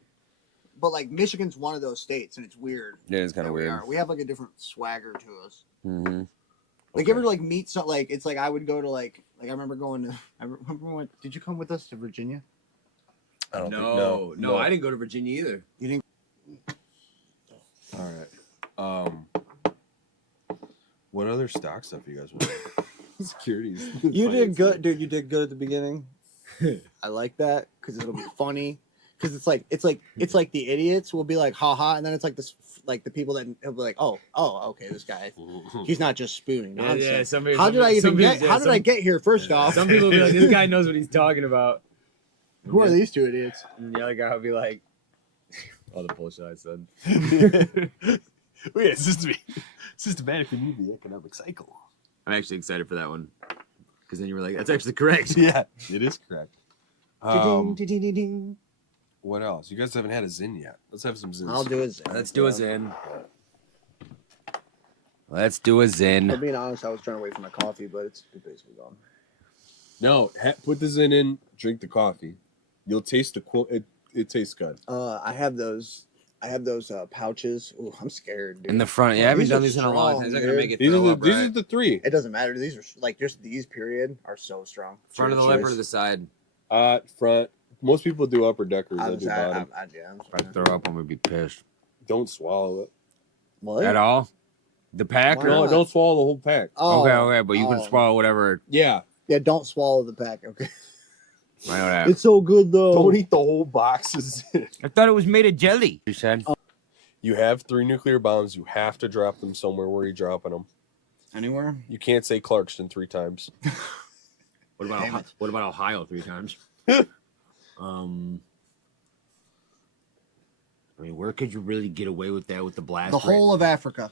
But like Michigan's one of those states, and it's weird. Yeah, it's kind that of we weird. are. We have like a different swagger to us. Mm-hmm. Like you ever like meet some like it's like I would go to like I remember going to did you come with us to Virginia? I don't No, think, no, I didn't go to Virginia either. You didn't. All right. What other stock stuff you guys want? Securities. You did good, dude. You did good at the beginning. I like that because it'll be funny. Because it's like the idiots will be like ha ha, and then it's like this like the people that will be like oh okay, this guy he's not just spooning nonsense. How did I get here? First off, Some people will be like, this guy knows what he's talking about. who are these two idiots? And the other guy will be like, all the bullshit I said. Well, yeah, systematically move the economic cycle. I'm actually excited for that one. Because then you were like, that's actually correct. Yeah, it is correct. Ding. What else? You guys haven't had a Zin yet. Let's have some Zins. I'll do it. Let's do a Zen. Let's do a For Zen. being honest, I was trying to wait for my coffee, but it's basically gone. No, put the Zin in, drink the coffee. You'll taste it tastes good. I have those pouches. Ooh, I'm scared, dude. In the front. Yeah, I haven't These done are these in a long time. Is that going to strong, make it These throw are up, these right? are the three. It doesn't matter. These are like just these period are so strong. Front of the lip or to the side? Front. Most people do upper deckers. I do I'm bottom. If I throw up, I'm going to be pissed. Don't swallow it. What? At all? The pack? Why Or? No, not? don't swallow the whole pack. Oh, Okay, but you can swallow whatever. Yeah. Yeah, don't swallow the pack. Okay. I know that. It's so good though. Don't eat the whole boxes. I thought it was made of jelly. You said. You have 3 nuclear bombs. You have to drop them somewhere. Where are you dropping them? Anywhere? You can't say Clarkston 3 times. What about Ohio 3 times? I mean, where could you really get away with that with the blast? The whole of Africa.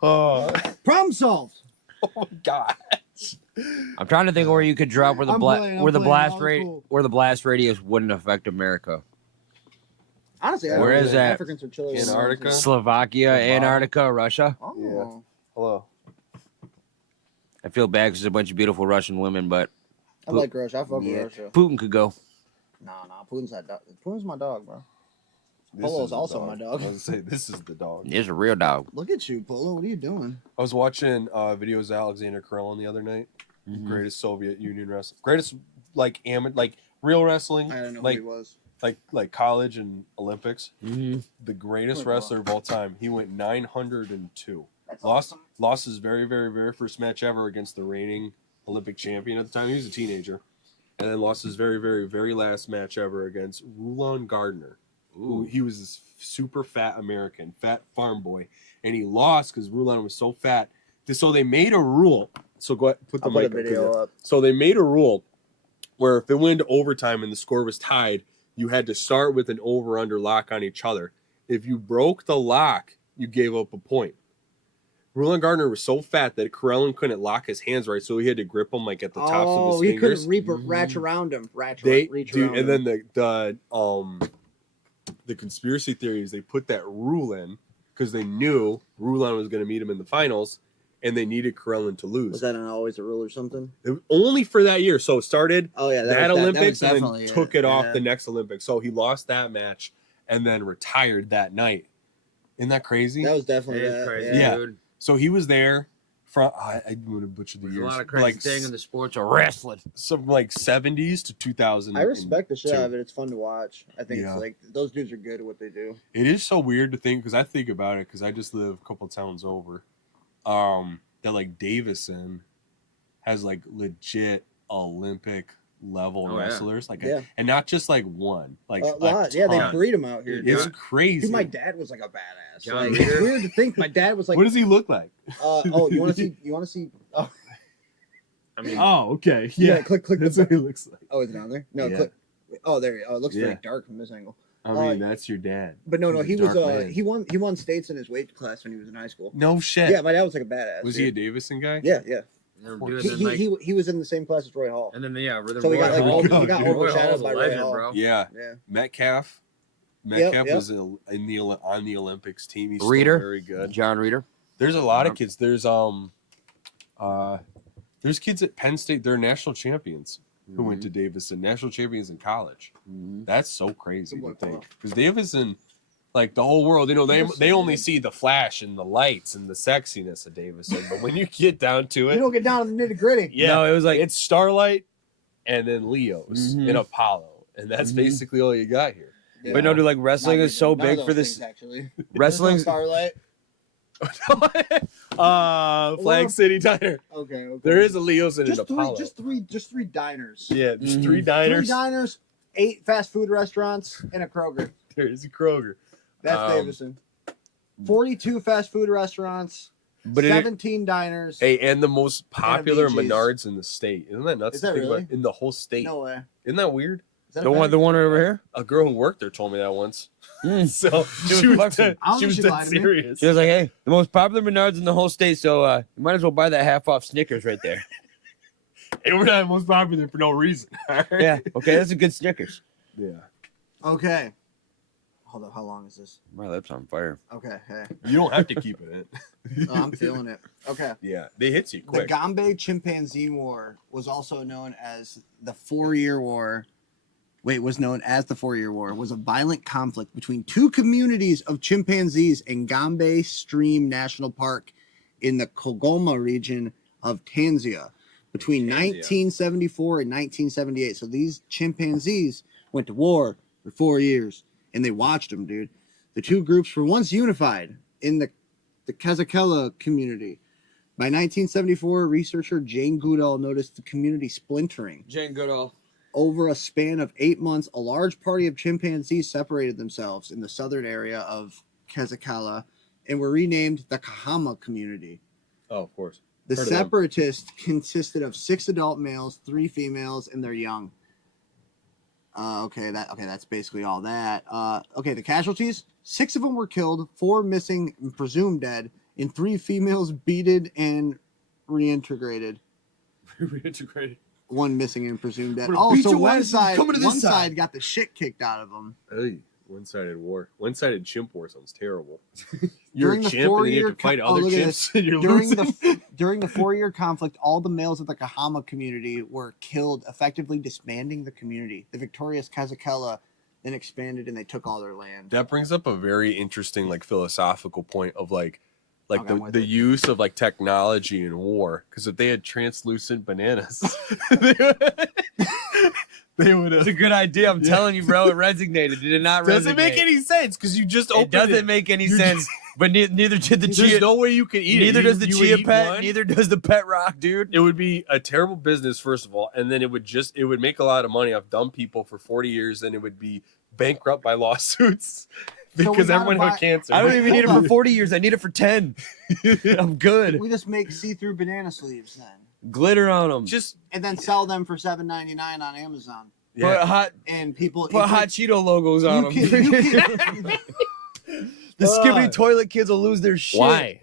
Problem solved. Oh my god. I'm trying to think where you could drop where the I'm playing, I'm playing, blast all rate cool. where the blast radius wouldn't affect America. Honestly, I Where don't is think that? Africans are chilling. Antarctica? Slovakia, Antarctica, Russia. Oh. Yeah. Hello. I feel bad because there's a bunch of beautiful Russian women, but I like Russia. I fuck with yeah, Russia. Putin could go. Nah. Putin's that dog. Putin's my dog, bro. This Polo's is the also my dog. I was gonna say this is the dog. It's a real dog. Look at you, Polo. What are you doing? I was watching videos of Alexander Karelin the other night. Mhm. Greatest Soviet Union wrestler. Greatest like real wrestling. I don't know like who he was. like college and Olympics. Mm-hmm. The greatest Oh, wow. wrestler of all time. He went 902. That's Lost awesome. lost his very, very, very first match ever against the reigning Olympic champion at the time. He was a teenager. And then lost his very, very, very last match ever against Rulon Gardner. Ooh, he was this super fat American, fat farm boy. And he lost because Rulon was so fat. So they made a rule. So go ahead, put the I'll put a mic video up. up. So they made a rule where if it went to overtime and the score was tied, you had to start with an over-under lock on each other. If you broke the lock, you gave up a point. Roland Gardner was so fat that Carellin couldn't lock his hands right, so he had to grip him like at the tops of his he fingers. couldn't reach around him. The conspiracy theory is they put that rule in because they knew Rulon was going to meet him in the finals, and they needed Carellin to lose. Was that an always a rule or something? Only for that year. So it started that Olympics and then took it off yeah. the next Olympics. So he lost that match and then retired that night. Isn't that crazy? That was definitely crazy, yeah. dude. So he was there from I want to butcher the There's years. a lot of crazy things in the sports of wrestling. Some like 70s to 2000. I respect the shit out of it. It's fun to watch. I think it's like those dudes are good at what they do. It is so weird to think because I think about it because I just live a couple towns over. That like Davison has like legit Olympic level wrestlers, and not just like one, like a lot. Yeah, they breed them out here. It's crazy. Dude, my dad was like a badass. Like, it's weird to think my dad was like. What does he look like? You want to see? Oh. I mean, okay, yeah. Click. That's what he looks like. Oh, is it down there? No, click. Oh, there. It looks very dark from this angle. I mean, that's your dad. But no, he was he won states in his weight class when he was in high school. No shit. Yeah, my dad was like a badass. Was he a Davison guy? Yeah. He was in the same class as Roy Hall. And then he got overshadowed by Roy Hall. Bro. Yeah. Metcalf was on the Olympics team. He's Reader, very good. John Reader. There's a lot of kids. There's kids at Penn State. They're national champions who went to Davison. National champions in college. That's so crazy to think because Davison. Like the whole world, they only see the flash and the lights and the sexiness of Davison. But when you get down to it, you don't get down to the nitty gritty. Yeah, no, it was like it's Starlight and then Leo's and Apollo, and that's basically all you got here. Yeah. But no, dude, like wrestling is so big for this. Actually, wrestling Starlight. Flag City Diner. Okay. There is a Leo's and an Apollo. Just three diners. Yeah, just 3 diners. 3 diners, 8 fast food restaurants, and a Kroger. There is a Kroger. That's Davison. 42 fast food restaurants, 17 diners. Hey, and the most popular BG's. Menards in the state. Isn't that nuts? Is that really? In the whole state. No way. Isn't that weird? The one over here? A girl who worked there told me that once. So she was dead serious. She was like, hey, the most popular Menards in the whole state, so you might as well buy that half-off Snickers right there. Hey, we're not most popular for no reason. Yeah, okay, that's a good Snickers. Yeah. Okay. Hold up, how long is this? My lips on fire. Okay, hey. You don't have to keep it in. I'm feeling it. Okay. Yeah, they hit you quick. The Gombe Chimpanzee War was also known as the 4-Year War. Was known as the 4-Year War. Was a violent conflict between 2 communities of chimpanzees in Gombe Stream National Park in the Kigoma region of Tanzania between 1974 and 1978. So these chimpanzees went to war for 4 years. And they watched them, dude. The 2 groups were once unified in the Kazakela community. By 1974, researcher Jane Goodall noticed the community splintering. Jane Goodall. Over a span of 8 months, a large party of chimpanzees separated themselves in the southern area of Kazakela and were renamed the Kahama community. Oh, of course. The separatists consisted of 6 adult males, 3 females, and their young. That's basically all that. The casualties, 6 of them were killed, 4 missing and presumed dead, and 3 females beaten and reintegrated. 1 missing and presumed dead. So one side got the shit kicked out of them. Hey, one-sided war. One-sided chimp war sounds terrible. During the 4-year fight other chimps and you're during the 4-year conflict, all the males of the Kahama community were killed, effectively disbanding the community. The victorious Kazakela then expanded and they took all their land. That brings up a very interesting philosophical point of the use of technology in war, because if they had translucent bananas they would have. It's a good idea. I'm telling you, bro. It resonated. It did not resonate. Doesn't make any sense because you just opened it. Doesn't make any sense. But neither did the chia. There's no way you can eat it. Neither does the chia pet. Neither does the pet rock, dude. It would be a terrible business, first of all, and then it would make a lot of money off dumb people for 40 years, and it would be bankrupt by lawsuits because everyone had cancer. I don't even need it for 40 years. I need it for 10. I'm good. We just make see-through banana sleeves then. Glitter on them. And then sell them for $7.99 on Amazon. Yeah. Put hot Cheeto logos on them. The skippy toilet kids will lose their shit. Why?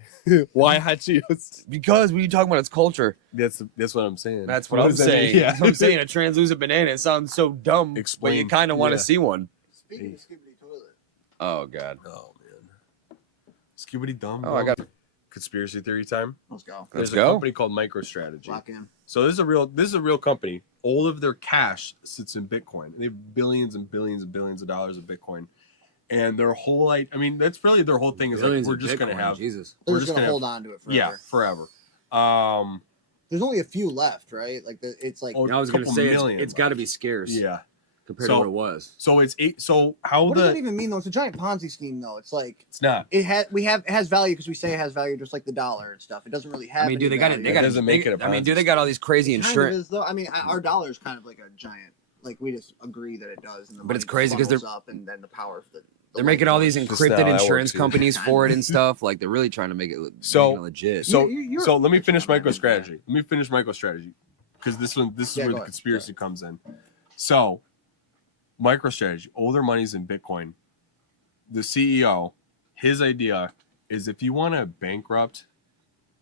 Why hot Cheetos? Because when you talk about its culture, That's what I'm saying. that's what I'm does that mean? saying. Yeah. That's what I'm saying. A translucent banana. It sounds so dumb, but you Explain. kind of want to Yeah. see one. Speaking of Skibbity Toilet. Oh God. Oh man. Skibbity dumb. Oh, I got. conspiracy theory time. Let's go. There's Let's a go. company called MicroStrategy. Lock in. So this is a real company. All of their cash sits in Bitcoin. They have billions and billions and billions of dollars of Bitcoin. And their whole that's really their whole thing is Billions like we're of just gonna Bitcoin, have Jesus. We're just gonna hold on to it forever. Yeah, forever. There's only a few left, right? Like it's like Oh, I was gonna couple say million it's got to be scarce. Yeah. Compared So- to what it was. So it's eight. So how what does that the even mean though? It's a giant Ponzi scheme though. It's like it's not. it has value because we say it has value, just like the dollar and stuff. It doesn't really have. I mean, dude, any they got value. They got doesn't make it a I mean, Ponzi dude, they got all these crazy Kind of insurance. is, though. I mean, our dollar is kind of like a giant. Like we just agree that it does, and the But it's money crazy 'cause funnels up, and then the power of the They're making all these Just encrypted how that insurance works, dude. companies for it and stuff. Like they're really trying to make it look So- make it legit. So you're- so let me finish MicroStrategy. Let me finish MicroStrategy because this is Yeah, where go the ahead. conspiracy comes in. So MicroStrategy, all their money's in Bitcoin. The CEO, his idea is if you want to bankrupt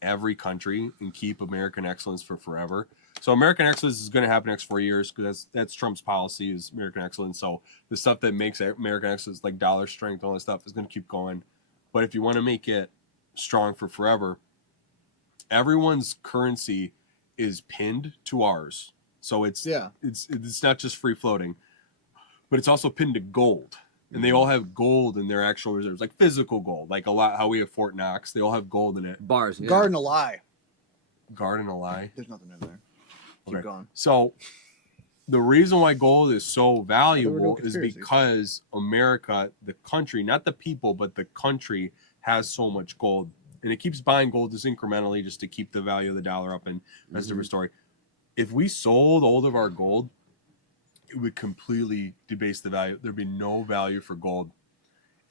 every country and keep American excellence for forever. So American excellence is going to happen next 4 years because that's Trump's policy is American excellence. So the stuff that makes American excellence like dollar strength, all that stuff is going to keep going. But if you want to make it strong for forever, everyone's currency is pinned to ours. So it's not just free floating, but it's also pinned to gold. And they all have gold in their actual reserves, like physical gold, like a lot how we have Fort Knox. They all have gold in it. Bars. Yeah. Garden a lie. Garden a lie. There's nothing in there. Keep going. So the reason why gold is so valuable is conspiracies. because America, the country, not the people, but the country has so much gold. And it keeps buying gold just incrementally just to keep the value of the dollar up. And that's a different story. If we sold all of our gold, it would completely debase the value. There'd be no value for gold.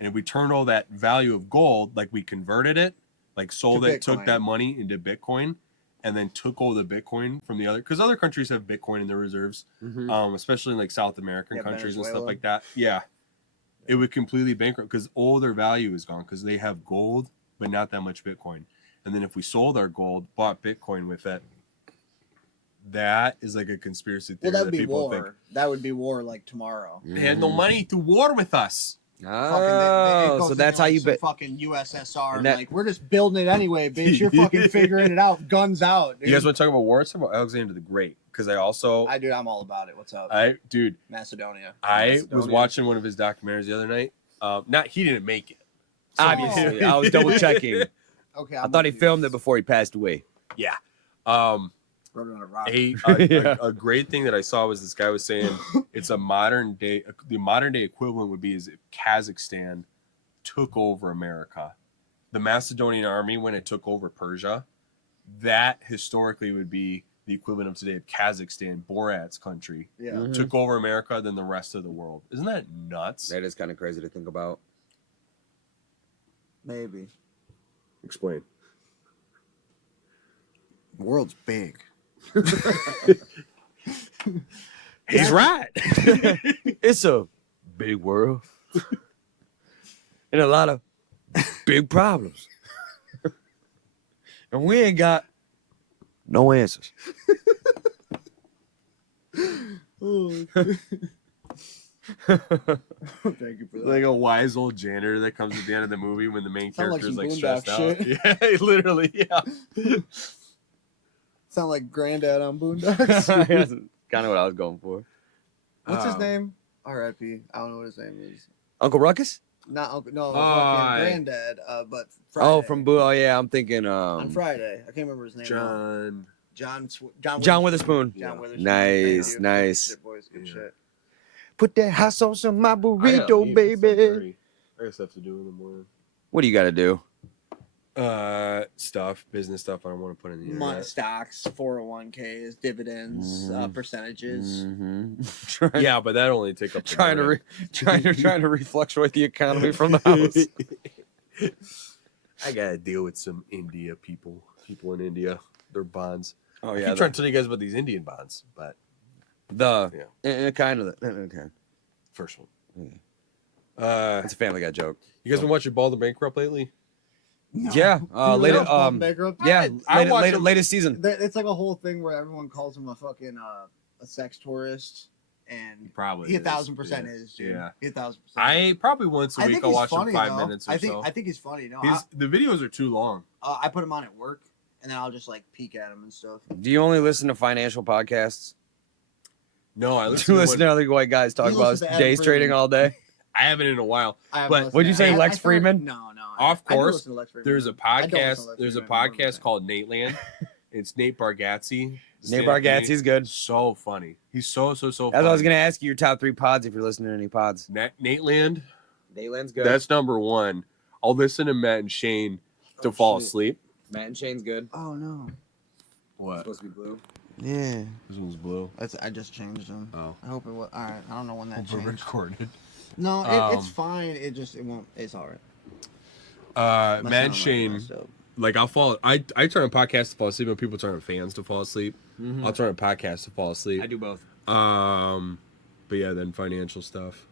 And if we turned all that value of gold, like we converted it, like sold To it, took Bitcoin. that money into Bitcoin, and then took all the Bitcoin from the other, because other countries have Bitcoin in their reserves, especially in like South American Yeah, countries and Venezuela. stuff like that. Yeah. It would completely bankrupt because all their value is gone because they have gold, but not that much Bitcoin. And then if we sold our gold, bought Bitcoin with it, that is like a conspiracy theory. Well, that would be people war. think. That would be war like tomorrow. They had no money to war with us. Oh, so that's how you bet. Fucking USSR. And that- Like we're just building it anyway, bitch. You're fucking figuring it out. Guns out. Dude. You guys want to talk about war? Let's talk about Alexander the Great because I'm all about it. What's up? Macedonia. I was watching one of his documentaries the other night. He didn't make it. Obviously, I was double checking. Okay, I thought he filmed it before he passed away. Yeah. Wrote it on a rock. A great thing that I saw was this guy was saying it's the modern day equivalent would be is if Kazakhstan took over America. The Macedonian army, when it took over Persia, that historically would be the equivalent of today of Kazakhstan, Borat's country. Yeah. Took over America, then the rest of the world. Isn't that nuts? That is kind of crazy to think about. Maybe. Explain. The world's big. He's right. It's a big world and a lot of big problems, and we ain't got no answers. Thank you for that. Like a wise old janitor that comes at the end of the movie when the main Sound like character is some like Boondock stressed out. shit. Yeah, literally, yeah. Sound like Granddad on Boondocks. That's kind of what I was going for. What's his name? R.I.P. I don't know what his name is. Uncle Ruckus? Not Uncle. No, fucking Granddad. But Friday. Oh, from Boo. Oh yeah, I'm thinking on Friday. I can't remember his name. John Witherspoon. John Witherspoon. Nice, Thank you. nice. Good shit, boys. Good shit. Put that hot sauce on my I gotta burrito, leave at baby. 6:30. I got stuff to do in the morning. What do you got to do? Business stuff I don't want to put in the Money internet. stocks, 401ks, dividends, percentages. Yeah, but that only take up the trying to refluctuate the economy from the house. I gotta deal with some India people in India, their bonds. Oh I yeah, keep trying to tell you guys about these Indian bonds, but kind of okay. First one. It's a Family Guy joke. You guys been watching Bald and Bankrupt lately? Yeah, latest season. It's like a whole thing where everyone calls him a fucking a sex tourist, and Probably he is, 1,000% is. Dude. Yeah. He 1,000%. I probably once a week I'll watch him 5 minutes or so. I think he's funny. No, The videos are too long. I put him on at work, and then I'll just like peek at him and stuff. Do you only listen to financial podcasts? No, I listen to other white guys talk about days trading all day. I haven't in a while. But what'd you say, Lex Friedman? No. Of course, there's a podcast. There's a podcast called Nate Land. It's Nate Bargatze. Nate Bargatze's good. So funny. He's so funny. That's what I was gonna ask you. Your top 3 pods if you're listening to any pods. Nate Land. Nate Land's good. That's number 1. I'll listen to Matt and Shane to fall asleep. Matt and Shane's good. Oh no. What? It's supposed to be blue. Yeah. This one's blue. I just changed them. Oh. I hope it was. All right. I don't know when that Hope changed. recorded. No, it's fine. It won't. It's all Matt right. and Shane. Like I'll fall. I turn on podcasts to fall asleep when people turn on fans to fall asleep. I'll turn on podcasts to fall asleep. I do both. But yeah, then financial stuff.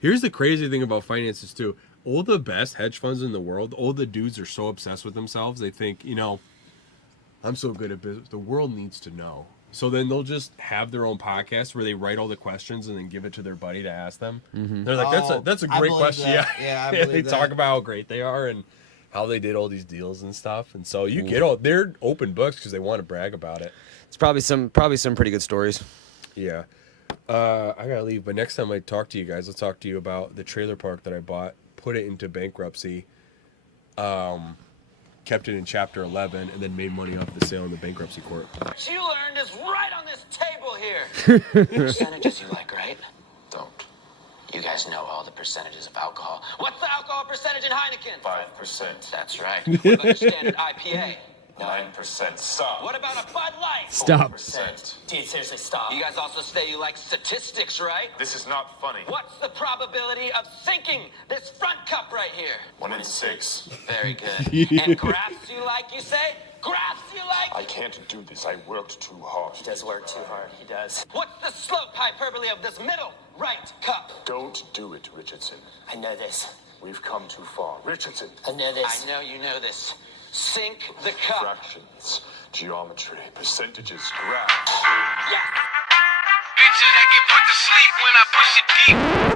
Here's the crazy thing about finances too. All the best hedge funds in the world, all the dudes are so obsessed with themselves. They think, I'm so good at business. The world needs to know. So then they'll just have their own podcast where they write all the questions and then give it to their buddy to ask them. They're like, that's a great question. That. Yeah, I believe they that. talk about how great they are and how they did all these deals and stuff. And so they're open books because they want to brag about it. It's probably some pretty good stories. Yeah. I gotta leave, but next time I talk to you guys, I'll talk to you about the trailer park that I bought, put it into bankruptcy, kept it in Chapter 11, and then made money off the sale in the bankruptcy court. What you learned is right on this table here. Percentages you like, right? Don't. You guys know all the percentages of alcohol. What's the alcohol percentage in Heineken? 5%. That's right. What about your standard IPA? 9%. Stop. What about a Bud Light? Stop. 4%. Dude, seriously, stop. You guys also say you like statistics, right? This is not funny. What's the probability of sinking this front cup right here? 1 in 6. Very good. And graphs you like, you say? Graphs you like? I can't do this. I worked too hard. He does work too hard. He does. What's the slope hyperbole of this middle right cup? Don't do it, Richardson. I know this. We've come too far. Richardson. I know this. I know you know this. Sink the cup. Fractions, geometry, percentages, graphs. Yeah. Bitches that get put to sleep when I push it deep.